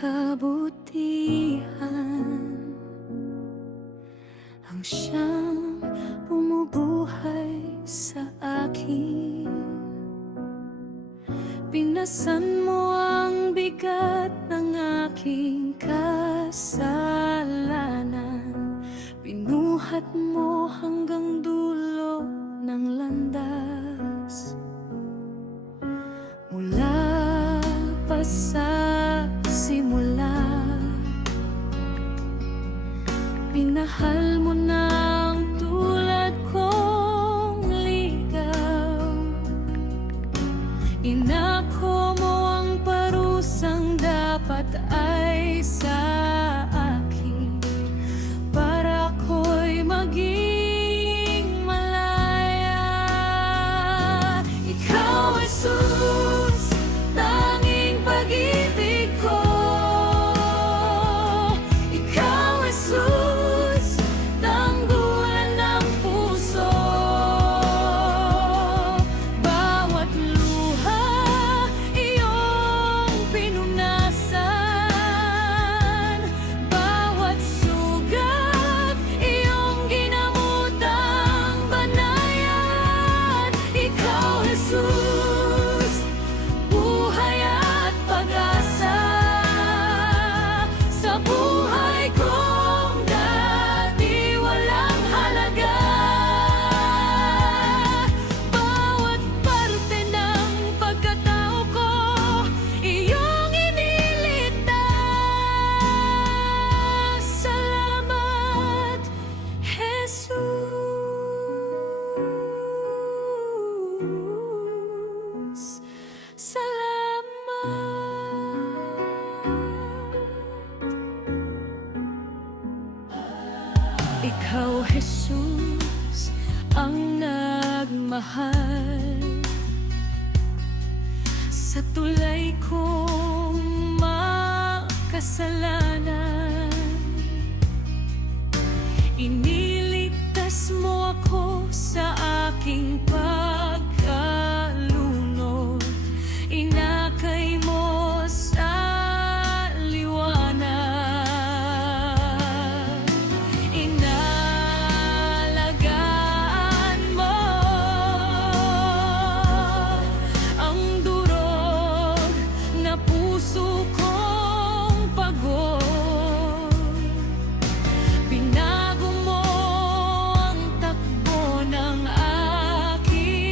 kabutihan ang siyang bumubuhay sa akin. Pinasan mo ang bigat ng aking kasalanan, pinuhat mo hanggang dulo ng landas. Mula pa sa simula, minahal mo ng tulad kong ligaw. Inako mo ang parusang dapat ay sa akin, para ako'y maging malaya. Ikaw, Jesus, tanging pag-ibig ko. Ikaw, Jesus, tanggulan ng puso. Bawat luha iyong pinunasan, bawat sugat iyong ginamutang banayan. Ikaw, Jesus, buhay at pag-asa sa buhay kong dati walang halaga. Bawat parte ng pagkatao ko iyong iniligtas. Salamat, Jesus. Salamat. Ikaw, Jesus, ang nagmahal sa tulay kong makasalanan. Iniligtas mo ako sa aking pagkalunod. Inakay mo sa liwanag. Inalagaan mo ang durog na puso kong pagod. Binago mo ang takbo ng aking